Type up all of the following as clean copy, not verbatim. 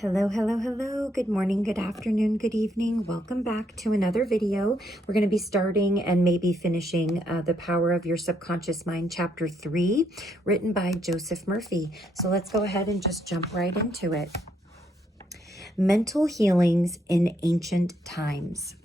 Hello, hello, hello. Good morning, good afternoon, good evening. Welcome back to another video. We're going to be starting and maybe finishing The Power of Your Subconscious Mind, Chapter 3, written by Joseph Murphy. So let's go ahead and just jump right into it. Mental healings in ancient times.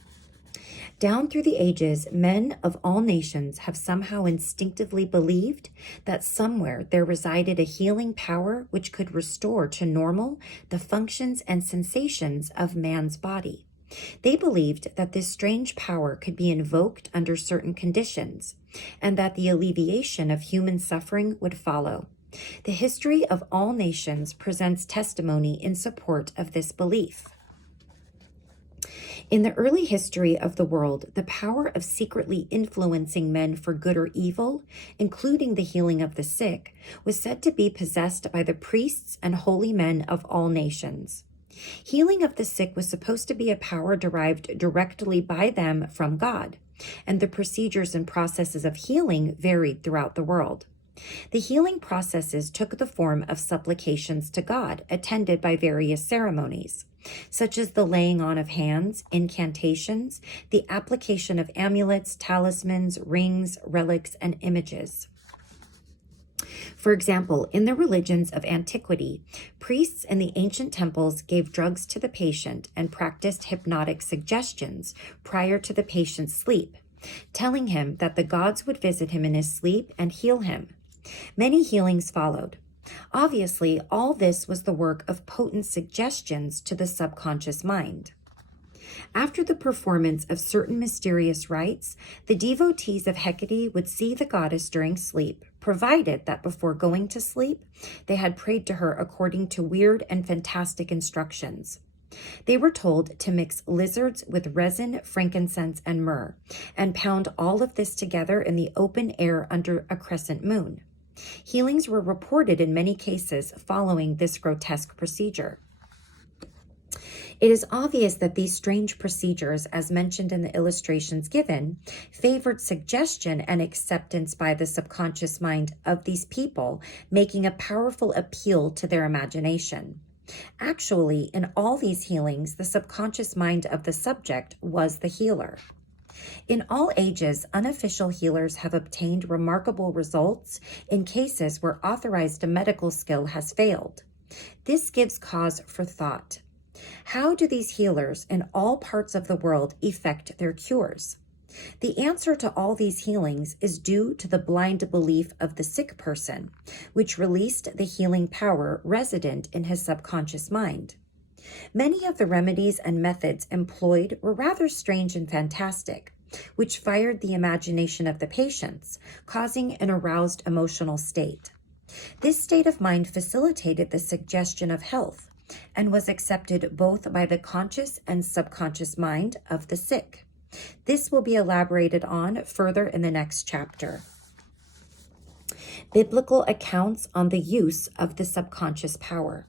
Down through the ages, men of all nations have somehow instinctively believed that somewhere there resided a healing power which could restore to normal the functions and sensations of man's body. They believed that this strange power could be invoked under certain conditions, and that the alleviation of human suffering would follow. The history of all nations presents testimony in support of this belief. In the early history of the world, the power of secretly influencing men for good or evil, including the healing of the sick, was said to be possessed by the priests and holy men of all nations. Healing of the sick was supposed to be a power derived directly by them from God, and the procedures and processes of healing varied throughout the world. The healing processes took the form of supplications to God, attended by various ceremonies, such as the laying on of hands, incantations, the application of amulets, talismans, rings, relics, and images. For example, in the religions of antiquity, priests in the ancient temples gave drugs to the patient and practiced hypnotic suggestions prior to the patient's sleep, telling him that the gods would visit him in his sleep and heal him. Many healings followed. Obviously, all this was the work of potent suggestions to the subconscious mind. After the performance of certain mysterious rites, the devotees of Hecate would see the goddess during sleep, provided that before going to sleep, they had prayed to her according to weird and fantastic instructions. They were told to mix lizards with resin, frankincense, and myrrh, and pound all of this together in the open air under a crescent moon. Healings were reported in many cases following this grotesque procedure. It is obvious that these strange procedures, as mentioned in the illustrations given, favored suggestion and acceptance by the subconscious mind of these people, making a powerful appeal to their imagination. Actually, in all these healings, the subconscious mind of the subject was the healer. In all ages, unofficial healers have obtained remarkable results in cases where authorized medical skill has failed. This gives cause for thought. How do these healers in all parts of the world effect their cures? The answer to all these healings is due to the blind belief of the sick person, which released the healing power resident in his subconscious mind. Many of the remedies and methods employed were rather strange and fantastic, which fired the imagination of the patients, causing an aroused emotional state. This state of mind facilitated the suggestion of health and was accepted both by the conscious and subconscious mind of the sick. This will be elaborated on further in the next chapter. Biblical accounts on the use of the subconscious power.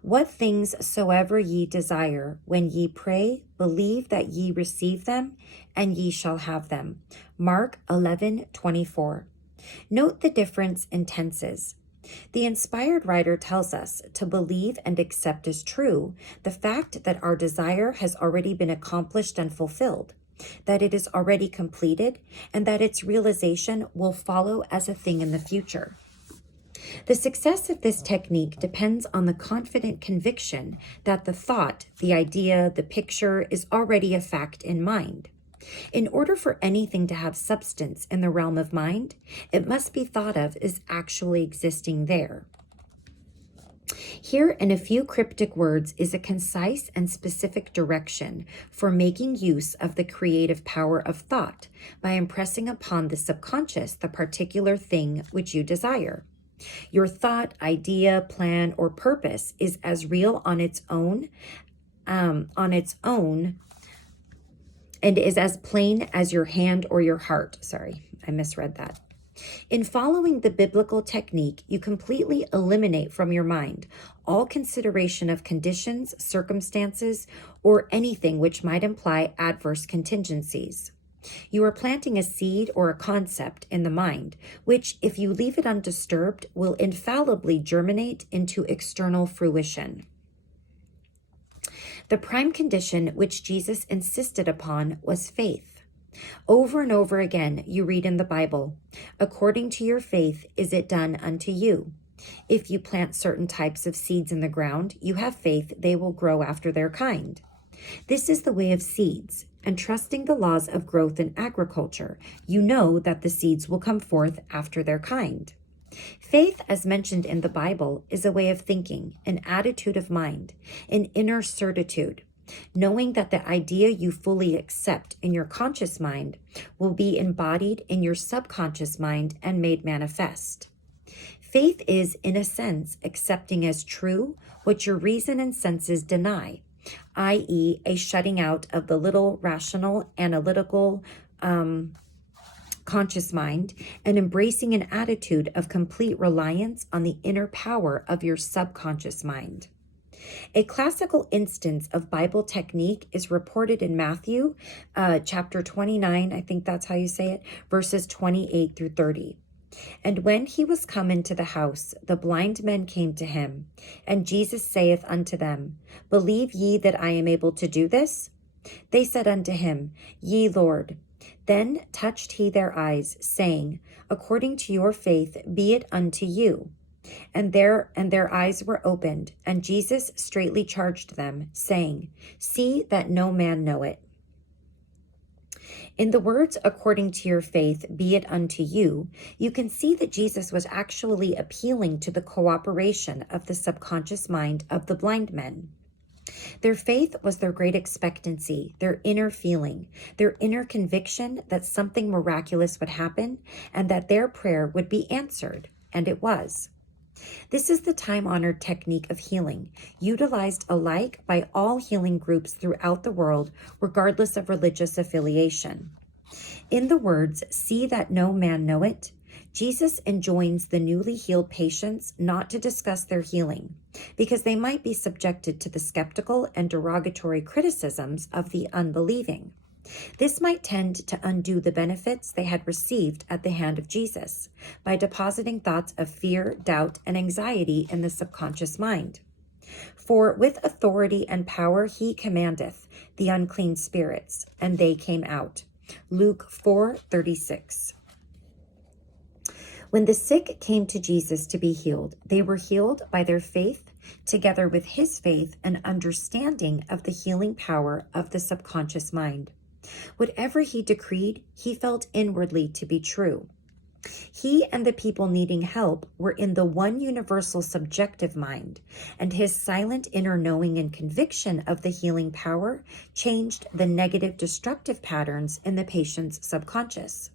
What things soever ye desire, when ye pray, believe that ye receive them, and ye shall have them. Mark 11:24. Note the difference in tenses. The inspired writer tells us to believe and accept as true the fact that our desire has already been accomplished and fulfilled, that it is already completed, and that its realization will follow as a thing in the future. The success of this technique depends on the confident conviction that the thought, the idea, the picture is already a fact in mind. In order for anything to have substance in the realm of mind, it must be thought of as actually existing there. Here, in a few cryptic words, is a concise and specific direction for making use of the creative power of thought by impressing upon the subconscious the particular thing which you desire. Your thought, idea, plan, or purpose is as real on its own, and is as plain as your hand or your heart. Sorry, I misread that. In following the biblical technique, you completely eliminate from your mind all consideration of conditions, circumstances, or anything which might imply adverse contingencies. You are planting a seed or a concept in the mind, which, if you leave it undisturbed, will infallibly germinate into external fruition. The prime condition which Jesus insisted upon was faith. Over and over again, you read in the Bible, according to your faith is it done unto you. If you plant certain types of seeds in the ground, you have faith they will grow after their kind. This is the way of seeds, and trusting the laws of growth in agriculture, you know that the seeds will come forth after their kind. Faith, as mentioned in the Bible, is a way of thinking, an attitude of mind, an inner certitude, knowing that the idea you fully accept in your conscious mind will be embodied in your subconscious mind and made manifest. Faith is, in a sense, accepting as true what your reason and senses deny, i.e., a shutting out of the little rational, analytical, conscious mind, and embracing an attitude of complete reliance on the inner power of your subconscious mind. A classical instance of Bible technique is reported in Matthew chapter 29, I think that's how you say it, verses 28 through 30. And when he was come into the house, the blind men came to him, and Jesus saith unto them, Believe ye that I am able to do this? They said unto him, Yea, Lord. Then touched he their eyes, saying, According to your faith be it unto you. And their eyes were opened, and Jesus straitly charged them, saying, See that no man know it. In the words, according to your faith, be it unto you, you can see that Jesus was actually appealing to the cooperation of the subconscious mind of the blind men. Their faith was their great expectancy, their inner feeling, their inner conviction that something miraculous would happen and that their prayer would be answered, and it was. This is the time-honored technique of healing, utilized alike by all healing groups throughout the world, regardless of religious affiliation. In the words, see that no man know it, Jesus enjoins the newly healed patients not to discuss their healing, because they might be subjected to the skeptical and derogatory criticisms of the unbelieving. This might tend to undo the benefits they had received at the hand of Jesus by depositing thoughts of fear, doubt, and anxiety in the subconscious mind. For with authority and power he commandeth the unclean spirits, and they came out. Luke 4:36. When the sick came to Jesus to be healed, they were healed by their faith, together with his faith and understanding of the healing power of the subconscious mind. Whatever he decreed, he felt inwardly to be true. He and the people needing help were in the one universal subjective mind, and his silent inner knowing and conviction of the healing power changed the negative destructive patterns in the patient's subconscious.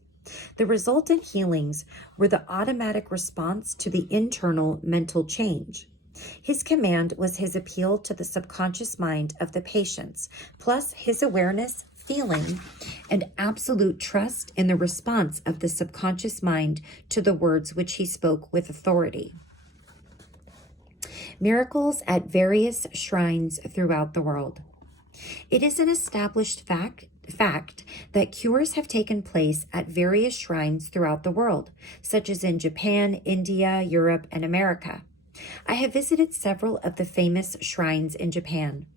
The resultant healings were the automatic response to the internal mental change. His command was his appeal to the subconscious mind of the patients, plus his awareness, feeling, and absolute trust in the response of the subconscious mind to the words which he spoke with authority. Miracles at various shrines throughout the world. It is an established fact that cures have taken place at various shrines throughout the world, such as in Japan, India, Europe, and America. I have visited several of the famous shrines in Japan.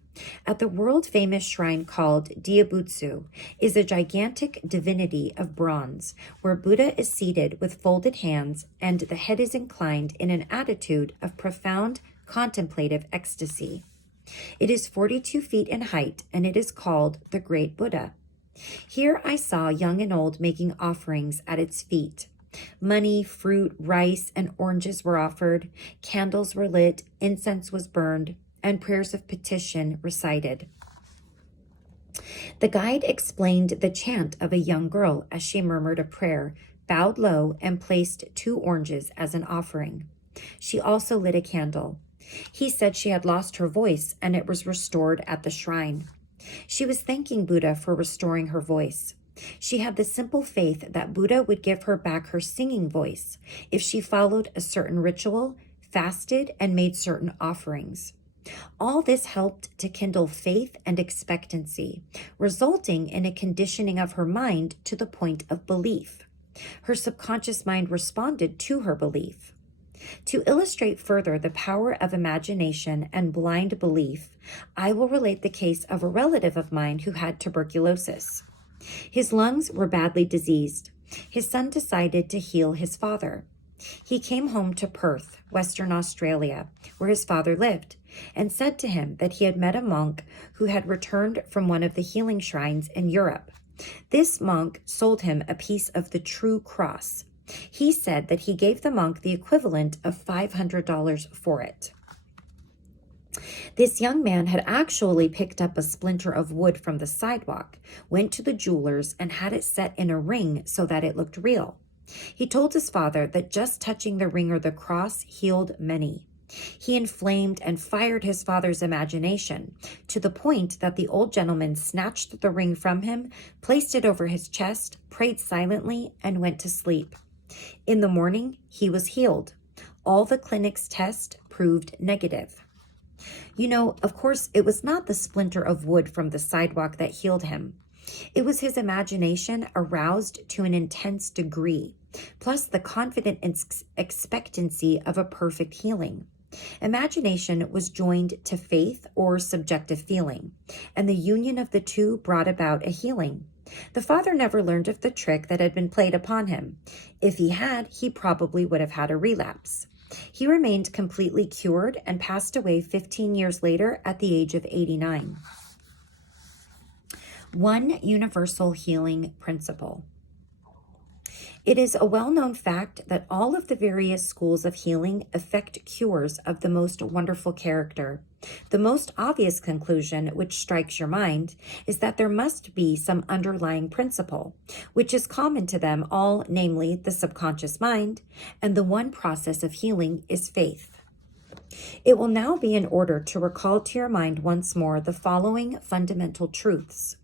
At the world-famous shrine called Diabutsu is a gigantic divinity of bronze, where Buddha is seated with folded hands and the head is inclined in an attitude of profound contemplative ecstasy. It is 42 feet in height, and it is called the Great Buddha. Here I saw young and old making offerings at its feet. Money, fruit, rice, and oranges were offered, candles were lit, incense was burned, and prayers of petition recited. The guide explained the chant of a young girl as she murmured a prayer, bowed low, and placed 2 oranges as an offering. She also lit a candle. He said she had lost her voice and it was restored at the shrine. She was thanking Buddha for restoring her voice. She had the simple faith that Buddha would give her back her singing voice if she followed a certain ritual, fasted, and made certain offerings. All this helped to kindle faith and expectancy, resulting in a conditioning of her mind to the point of belief. Her subconscious mind responded to her belief. To illustrate further the power of imagination and blind belief, I will relate the case of a relative of mine who had tuberculosis. His lungs were badly diseased. His son decided to heal his father. He came home to Perth, Western Australia, where his father lived, and said to him that he had met a monk who had returned from one of the healing shrines in Europe. This monk sold him a piece of the true cross. He said that he gave the monk the equivalent of $500 for it. This young man had actually picked up a splinter of wood from the sidewalk, went to the jeweler's, and had it set in a ring so that it looked real. He told his father that just touching the ring or the cross healed many. He inflamed and fired his father's imagination to the point that the old gentleman snatched the ring from him, placed it over his chest, prayed silently, and went to sleep. In the morning, he was healed. All the clinic's tests proved negative. Of course, it was not the splinter of wood from the sidewalk that healed him. It was his imagination aroused to an intense degree, plus the confident expectancy of a perfect healing. Imagination was joined to faith or subjective feeling, and the union of the two brought about a healing. The father never learned of the trick that had been played upon him. If he had, he probably would have had a relapse. He remained completely cured and passed away 15 years later at the age of 89. One universal healing principle. It is a well-known fact that all of the various schools of healing effect cures of the most wonderful character. The most obvious conclusion, which strikes your mind, is that there must be some underlying principle, which is common to them all, namely the subconscious mind, and the one process of healing is faith. It will now be in order to recall to your mind once more the following fundamental truths.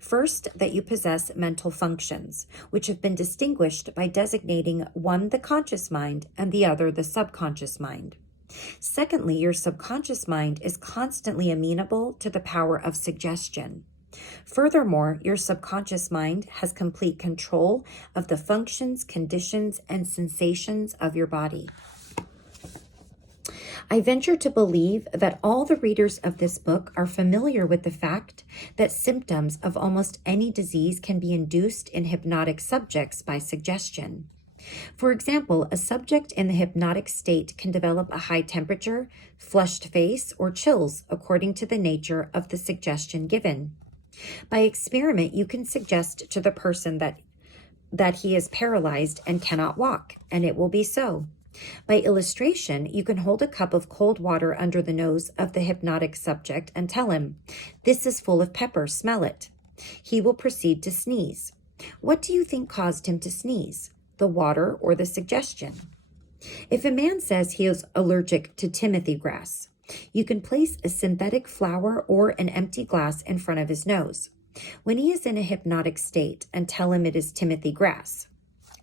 First, that you possess mental functions, which have been distinguished by designating one the conscious mind and the other the subconscious mind. Secondly, your subconscious mind is constantly amenable to the power of suggestion. Furthermore, your subconscious mind has complete control of the functions, conditions, and sensations of your body. I venture to believe that all the readers of this book are familiar with the fact that symptoms of almost any disease can be induced in hypnotic subjects by suggestion. For example, a subject in the hypnotic state can develop a high temperature, flushed face, or chills according to the nature of the suggestion given. By experiment, you can suggest to the person that he is paralyzed and cannot walk, and it will be so. By illustration, you can hold a cup of cold water under the nose of the hypnotic subject and tell him, "This is full of pepper, smell it." He will proceed to sneeze. What do you think caused him to sneeze? The water or the suggestion? If a man says he is allergic to timothy grass, you can place a synthetic flower or an empty glass in front of his nose. When he is in a hypnotic state, and tell him it is timothy grass.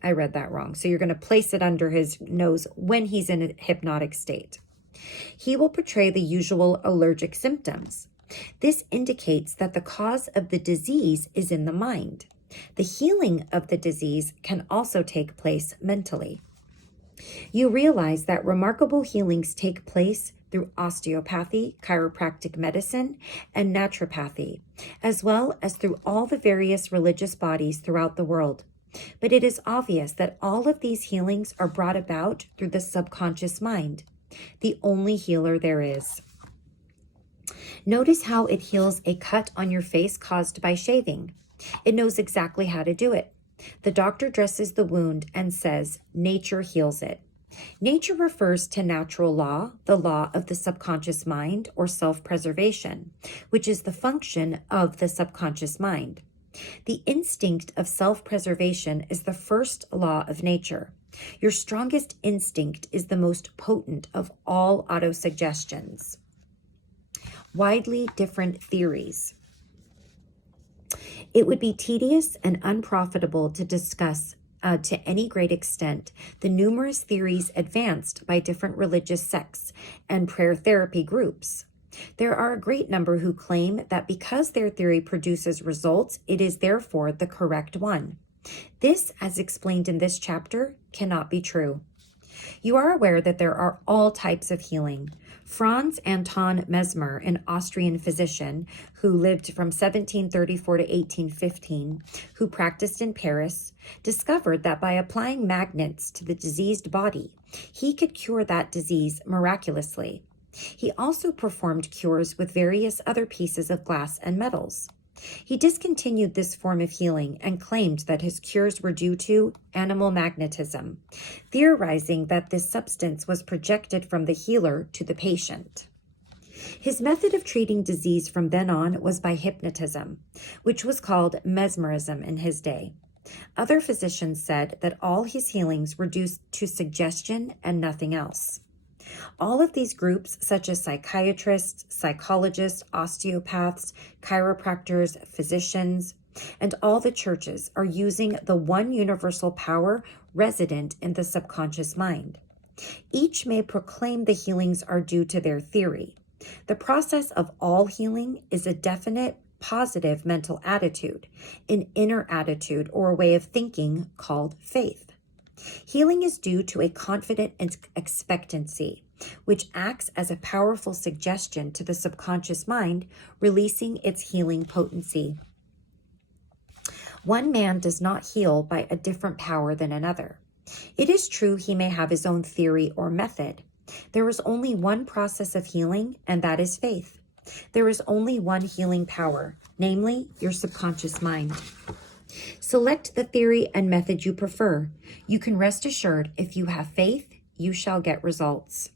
I read that wrong. So you're going to place it under his nose when he's in a hypnotic state. He will portray the usual allergic symptoms. This indicates that the cause of the disease is in the mind. The healing of the disease can also take place mentally. You realize that remarkable healings take place through osteopathy, chiropractic medicine, and naturopathy, as well as through all the various religious bodies throughout the world. But it is obvious that all of these healings are brought about through the subconscious mind, the only healer there is. Notice how it heals a cut on your face caused by shaving. It knows exactly how to do it. The doctor dresses the wound and says, "Nature heals it." Nature refers to natural law, the law of the subconscious mind, or self-preservation, which is the function of the subconscious mind. The instinct of self-preservation is the first law of nature. Your strongest instinct is the most potent of all autosuggestions. Widely different theories. It would be tedious and unprofitable to discuss to any great extent the numerous theories advanced by different religious sects and prayer therapy groups. There are a great number who claim that because their theory produces results, it is therefore the correct one. This, as explained in this chapter, cannot be true. You are aware that there are all types of healing. Franz Anton Mesmer, an Austrian physician who lived from 1734 to 1815, who practiced in Paris, discovered that by applying magnets to the diseased body, he could cure that disease miraculously. He also performed cures with various other pieces of glass and metals. He discontinued this form of healing and claimed that his cures were due to animal magnetism, theorizing that this substance was projected from the healer to the patient. His method of treating disease from then on was by hypnotism, which was called mesmerism in his day. Other physicians said that all his healings were due to suggestion and nothing else. All of these groups, such as psychiatrists, psychologists, osteopaths, chiropractors, physicians, and all the churches are using the one universal power resident in the subconscious mind. Each may proclaim the healings are due to their theory. The process of all healing is a definite, positive mental attitude, an inner attitude or a way of thinking called faith. Healing is due to a confident expectancy, which acts as a powerful suggestion to the subconscious mind, releasing its healing potency. One man does not heal by a different power than another. It is true he may have his own theory or method. There is only one process of healing, and that is faith. There is only one healing power, namely your subconscious mind. Select the theory and method you prefer. You can rest assured if you have faith, you shall get results.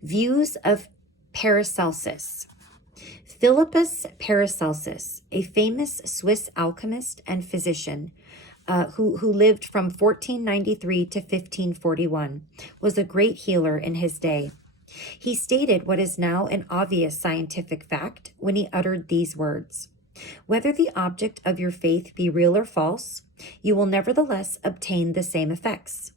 Views of Paracelsus. Philippus Paracelsus, a famous Swiss alchemist and physician who lived from 1493 to 1541, was a great healer in his day. He stated what is now an obvious scientific fact when he uttered these words: "Whether the object of your faith be real or false, you will nevertheless obtain the same effects.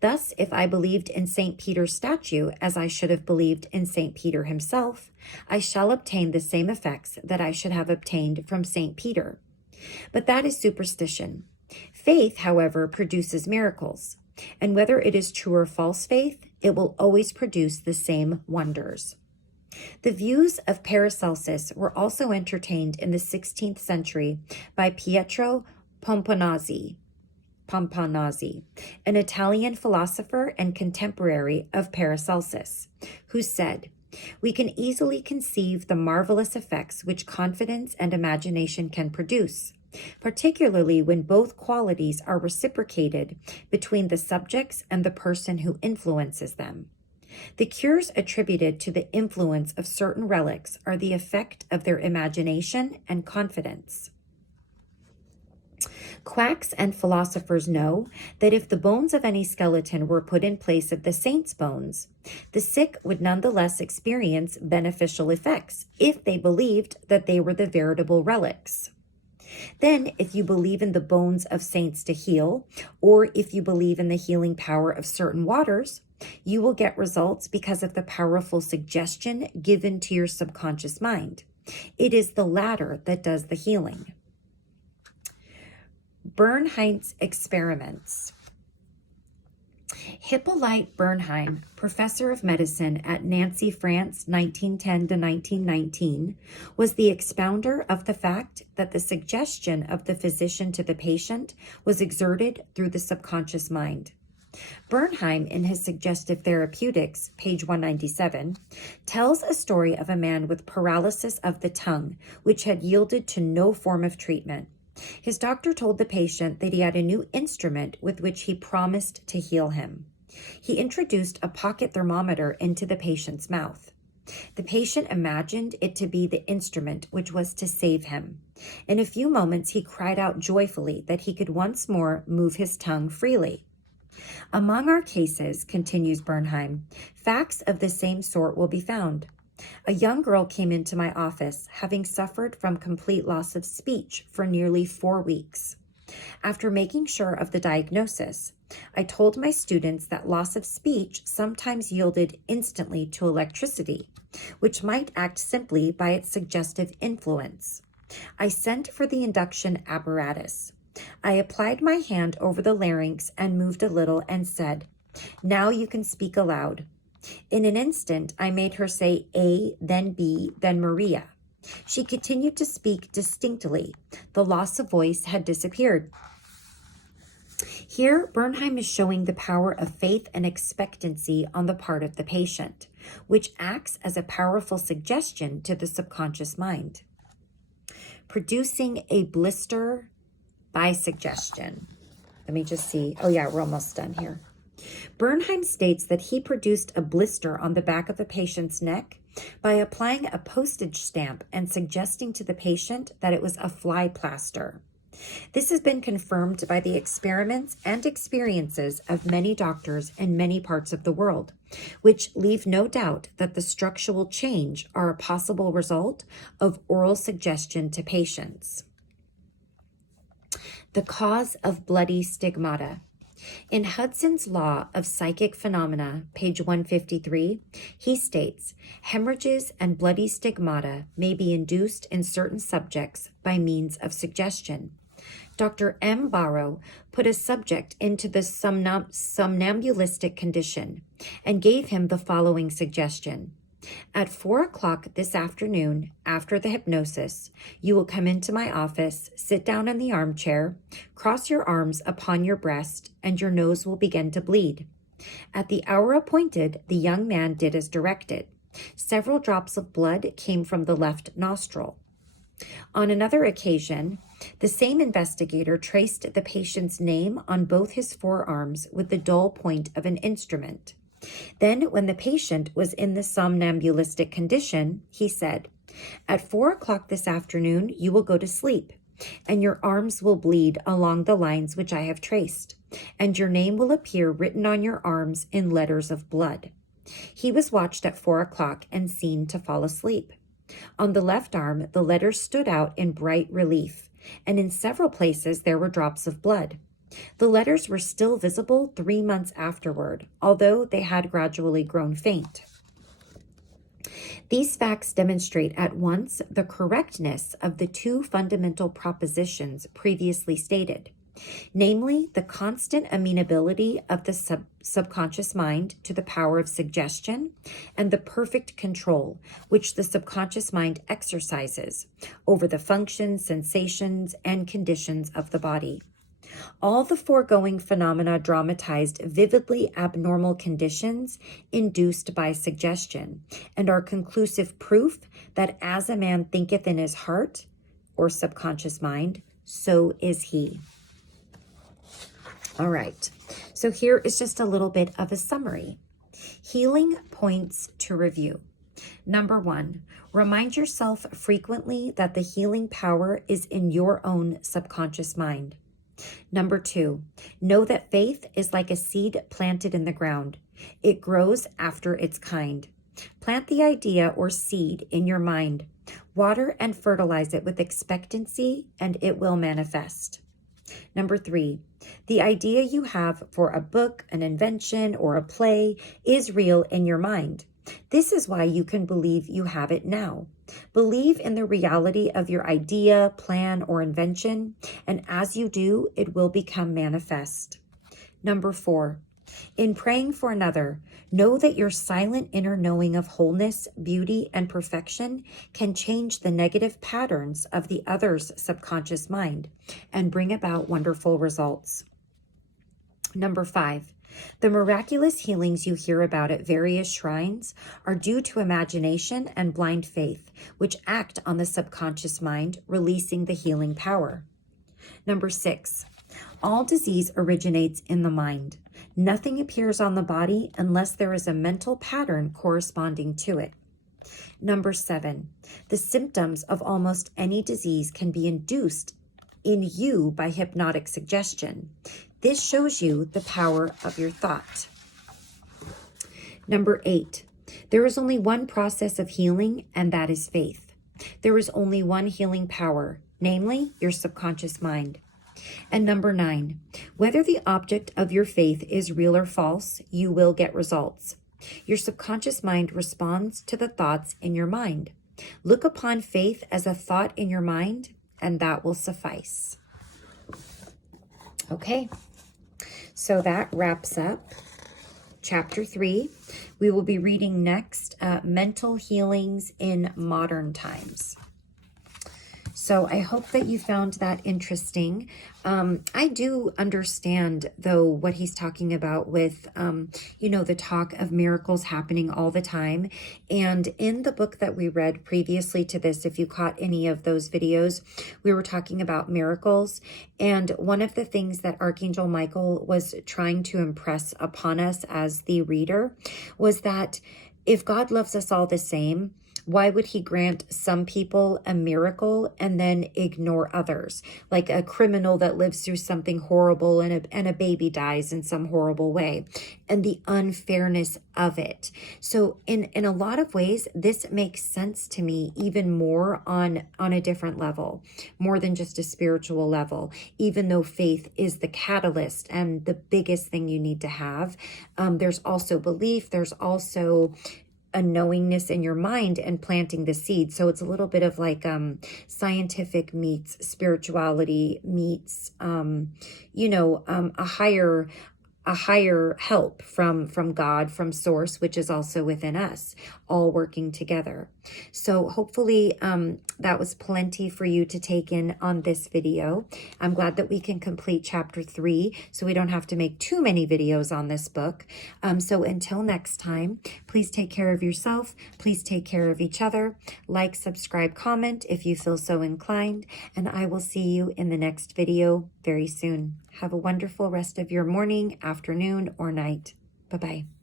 Thus, if I believed in St. Peter's statue as I should have believed in St. Peter himself, I shall obtain the same effects that I should have obtained from St. Peter. But that is superstition. Faith, however, produces miracles, and whether it is true or false faith, it will always produce the same wonders." The views of Paracelsus were also entertained in the 16th century by Pietro Pomponazzi, an Italian philosopher and contemporary of Paracelsus, who said, "We can easily conceive the marvelous effects which confidence and imagination can produce, particularly when both qualities are reciprocated between the subjects and the person who influences them. The cures attributed to the influence of certain relics are the effect of their imagination and confidence. Quacks and philosophers know that if the bones of any skeleton were put in place of the saint's bones, the sick would nonetheless experience beneficial effects if they believed that they were the veritable relics. Then, if you believe in the bones of saints to heal, or if you believe in the healing power of certain waters, you will get results because of the powerful suggestion given to your subconscious mind. It is the latter that does the healing." Bernheitn's experiments. Hippolyte Bernheitn, professor of medicine at Nancy, France, 1910 to 1919, was the expounder of the fact that the suggestion of the physician to the patient was exerted through the subconscious mind. Bernheitn, in his Suggestive Therapeutics, page 197, tells a story of a man with paralysis of the tongue, which had yielded to no form of treatment. His doctor told the patient that he had a new instrument with which he promised to heal him. He introduced a pocket thermometer into the patient's mouth. The patient imagined it to be the instrument which was to save him. In a few moments, he cried out joyfully that he could once more move his tongue freely. "Among our cases," continues Bernheitn, "facts of the same sort will be found. A young girl came into my office, having suffered from complete loss of speech for nearly 4 weeks. After making sure of the diagnosis, I told my students that loss of speech sometimes yielded instantly to electricity, which might act simply by its suggestive influence. I sent for the induction apparatus. I applied my hand over the larynx and moved a little and said, "Now you can speak aloud." In an instant, I made her say A, then B, then Maria. She continued to speak distinctly. The loss of voice had disappeared. Here, Bernheim is showing the power of faith and expectancy on the part of the patient, which acts as a powerful suggestion to the subconscious mind. Producing a blister by suggestion. Let me just see. Oh yeah, we're almost done here. Bernheim states that he produced a blister on the back of a patient's neck by applying a postage stamp and suggesting to the patient that it was a fly plaster. This has been confirmed by the experiments and experiences of many doctors in many parts of the world, which leave no doubt that the structural change are a possible result of oral suggestion to patients. The cause of bloody stigmata. In Hudson's Law of Psychic Phenomena, page 153, he states, hemorrhages and bloody stigmata may be induced in certain subjects by means of suggestion. Dr. M. Barrow put a subject into the somnambulistic condition and gave him the following suggestion. At 4 o'clock this afternoon, after the hypnosis, you will come into my office, sit down in the armchair, cross your arms upon your breast, and your nose will begin to bleed. At the hour appointed, the young man did as directed. Several drops of blood came from the left nostril. On another occasion, the same investigator traced the patient's name on both his forearms with the dull point of an instrument. Then, when the patient was in the somnambulistic condition, he said, "At 4 o'clock this afternoon, you will go to sleep, and your arms will bleed along the lines which I have traced, and your name will appear written on your arms in letters of blood." He was watched at 4 o'clock and seen to fall asleep. On the left arm, the letters stood out in bright relief, and in several places there were drops of blood. The letters were still visible 3 months afterward, although they had gradually grown faint. These facts demonstrate at once the correctness of the two fundamental propositions previously stated, namely the constant amenability of the subconscious mind to the power of suggestion and the perfect control which the subconscious mind exercises over the functions, sensations, and conditions of the body. All the foregoing phenomena dramatized vividly abnormal conditions induced by suggestion and are conclusive proof that as a man thinketh in his heart, or subconscious mind, so is he. All right, so here is just a little bit of a summary. Healing points to review. Number 1, remind yourself frequently that the healing power is in your own subconscious mind. Number 2, know that faith is like a seed planted in the ground. It grows after its kind. Plant the idea or seed in your mind. Water and fertilize it with expectancy, and it will manifest. Number 3, the idea you have for a book, an invention, or a play is real in your mind. This is why you can believe you have it now. Believe in the reality of your idea, plan, or invention, and as you do, it will become manifest. Number 4, in praying for another, know that your silent inner knowing of wholeness, beauty, and perfection can change the negative patterns of the other's subconscious mind and bring about wonderful results. Number 5, the miraculous healings you hear about at various shrines are due to imagination and blind faith, which act on the subconscious mind, releasing the healing power. Number 6, all disease originates in the mind. Nothing appears on the body unless there is a mental pattern corresponding to it. Number 7, the symptoms of almost any disease can be induced in you by hypnotic suggestion. This shows you the power of your thought. Number 8, there is only one process of healing, and that is faith. There is only one healing power, namely your subconscious mind. And number 9, whether the object of your faith is real or false, you will get results. Your subconscious mind responds to the thoughts in your mind. Look upon faith as a thought in your mind, and that will suffice. Okay, so that wraps up Chapter 3. We will be reading next Mental Healings in Modern Times. So I hope that you found that interesting. I do understand, though, what he's talking about with, the talk of miracles happening all the time. And in the book that we read previously to this, if you caught any of those videos, we were talking about miracles. And one of the things that Archangel Michael was trying to impress upon us as the reader was that if God loves us all the same, why would he grant some people a miracle and then ignore others? Like a criminal that lives through something horrible and a baby dies in some horrible way, and the unfairness of it. So in a lot of ways, this makes sense to me even more on a different level, more than just a spiritual level, even though faith is the catalyst and the biggest thing you need to have. There's also belief. There's also a knowingness in your mind and planting the seed. So it's a little bit of like scientific meets spirituality meets a higher help from God, from source, which is also within us, all working together. So hopefully that was plenty for you to take in on this video. I'm glad that we can complete chapter 3, so we don't have to make too many videos on this book. So until next time, please take care of yourself. Please take care of each other. Like, subscribe, comment if you feel so inclined, and I will see you in the next video very soon. Have a wonderful rest of your morning, afternoon, or night. Bye-bye.